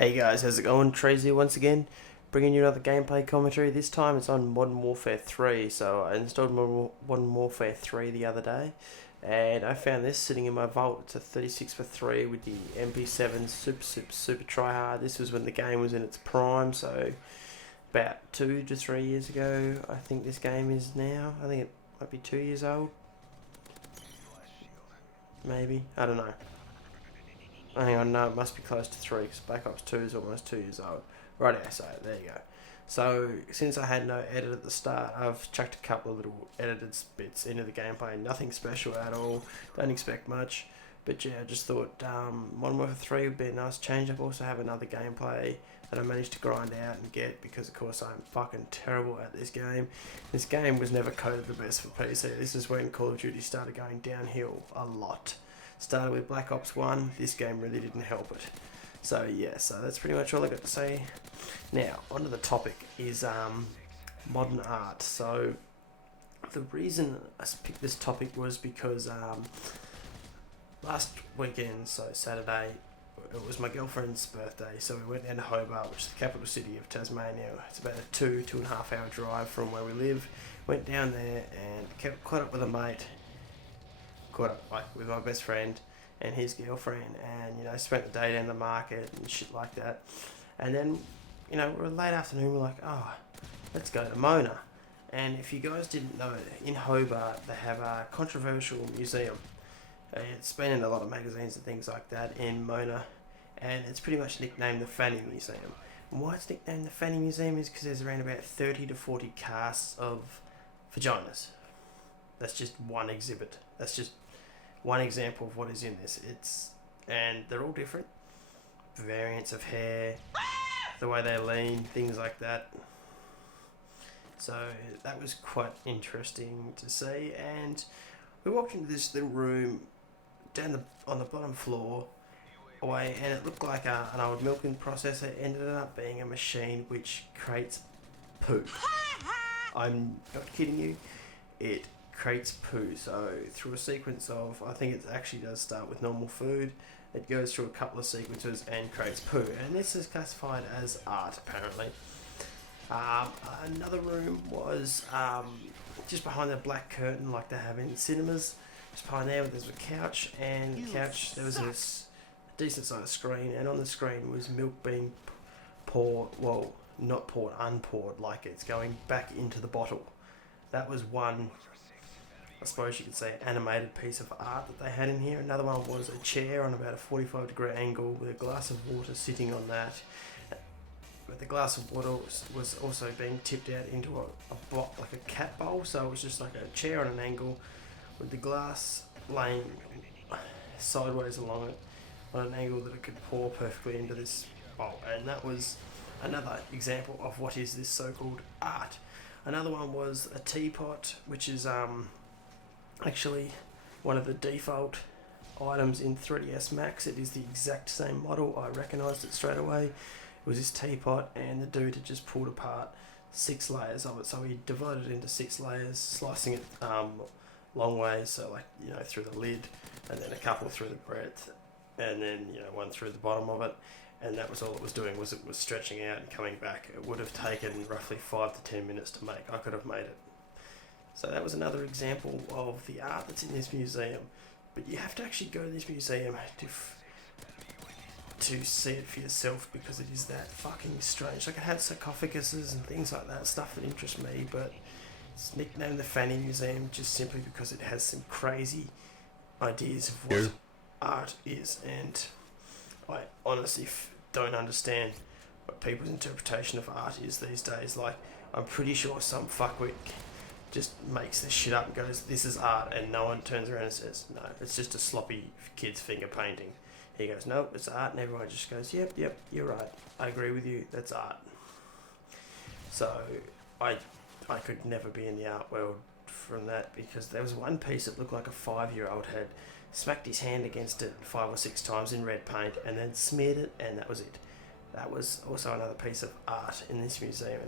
Hey guys, how's it going? Trazy once again, bringing you another gameplay commentary. This time it's on Modern Warfare 3. So I installed Modern Warfare 3 the other day, and I found this sitting in my vault. It's a 36 for 3 with the MP7 super tryhard. This was when the game was in its prime, so about 2 to 3 years ago. I think this game is now. I think it might be 2 years old. Maybe, I don't know. Hang on, no, it must be close to 3 because Black Ops 2 is almost 2 years old. Right, so there you go. So, since I had no edit at the start, I've chucked a couple of little edited bits into the gameplay. Nothing special at all, don't expect much. But yeah, I just thought Modern Warfare 3 would be a nice change. I've also have another gameplay that I managed to grind out and get because, of course, I'm fucking terrible at this game. This game was never coded the best for PC. This is when Call of Duty started going downhill a lot. Started with Black Ops 1, this game really didn't help it. So yeah, so that's pretty much all I got to say. Now, onto the topic is modern art. So the reason I picked this topic was because last weekend, so Saturday, it was my girlfriend's birthday, so we went down to Hobart, which is the capital city of Tasmania. It's about a 2.5 hour drive from where we live. Went down there and caught up with a mate, caught up with my best friend and his girlfriend, and spent the day down the market and shit like that. And then we're late afternoon, we're like, oh, let's go to Mona. And if you guys didn't know, in Hobart they have a controversial museum. It's been in a lot of magazines and things like that in Mona, and it's pretty much nicknamed the Fanny Museum. And why it's nicknamed the Fanny Museum is because there's around about 30 to 40 casts of vaginas. That's just one exhibit. That's just one example of what is in this. And they're all different. Variants of hair, the way they lean, things like that. So that was quite interesting to see. And we walked into this little room on the bottom floor away, and it looked like an old milking processor. It ended up being a machine which creates poo. I'm not kidding you. It creates poo. So through a sequence of, I think it actually does start with normal food, it goes through a couple of sequences and creates poo, and this is classified as art apparently. Another room was just behind the black curtain like they have in cinemas. Just behind there there's a couch, and the couch there was this decent sized screen, and on the screen was milk being poured, well, not poured, unpoured, like it's going back into the bottle. That was one, I suppose you could say, animated piece of art that they had in here. Another one was a chair on about a 45-degree angle with a glass of water sitting on that. But the glass of water was also being tipped out into like a cat bowl, so it was just like a chair on an angle with the glass laying sideways along it on an angle that it could pour perfectly into this bowl. And that was another example of what is this so-called art. Another one was a teapot, which is actually one of the default items in 3ds Max. It is the exact same model. I recognised it straight away. It was this teapot, and the dude had just pulled apart 6 layers of it. So he divided it into 6 layers, slicing it long ways, so through the lid, and then a couple through the breadth, and then one through the bottom of it. And that was all it was doing, was it was stretching out and coming back. It would have taken roughly 5 to 10 minutes to make. I could have made it. So that was another example of the art that's in this museum. But you have to actually go to this museum to see it for yourself, because it is that fucking strange. Like, it had sarcophaguses and things like that, stuff that interests me, but it's nicknamed the Fanny Museum just simply because it has some crazy ideas of what art is. And I honestly don't understand what people's interpretation of art is these days. Like, I'm pretty sure some fuckwit just makes this shit up and goes, this is art, and no one turns around and says, no, it's just a sloppy kid's finger painting. He goes, no, it's art, and everyone just goes, yep, you're right, I agree with you, that's art. So I could never be in the art world from that, because there was one piece that looked like a 5-year-old had smacked his hand against it 5 or 6 times in red paint and then smeared it, and that was it. That was also another piece of art in this museum.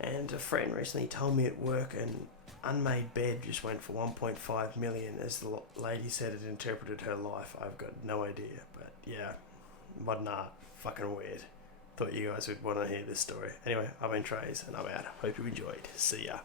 And a friend recently told me at work an unmade bed just went for 1.5 million. As the lady said, it interpreted her life. I've got no idea, but yeah, modern art. Fucking weird. Thought you guys would want to hear this story. Anyway, I've been Trace and I'm out. Hope you enjoyed. See ya.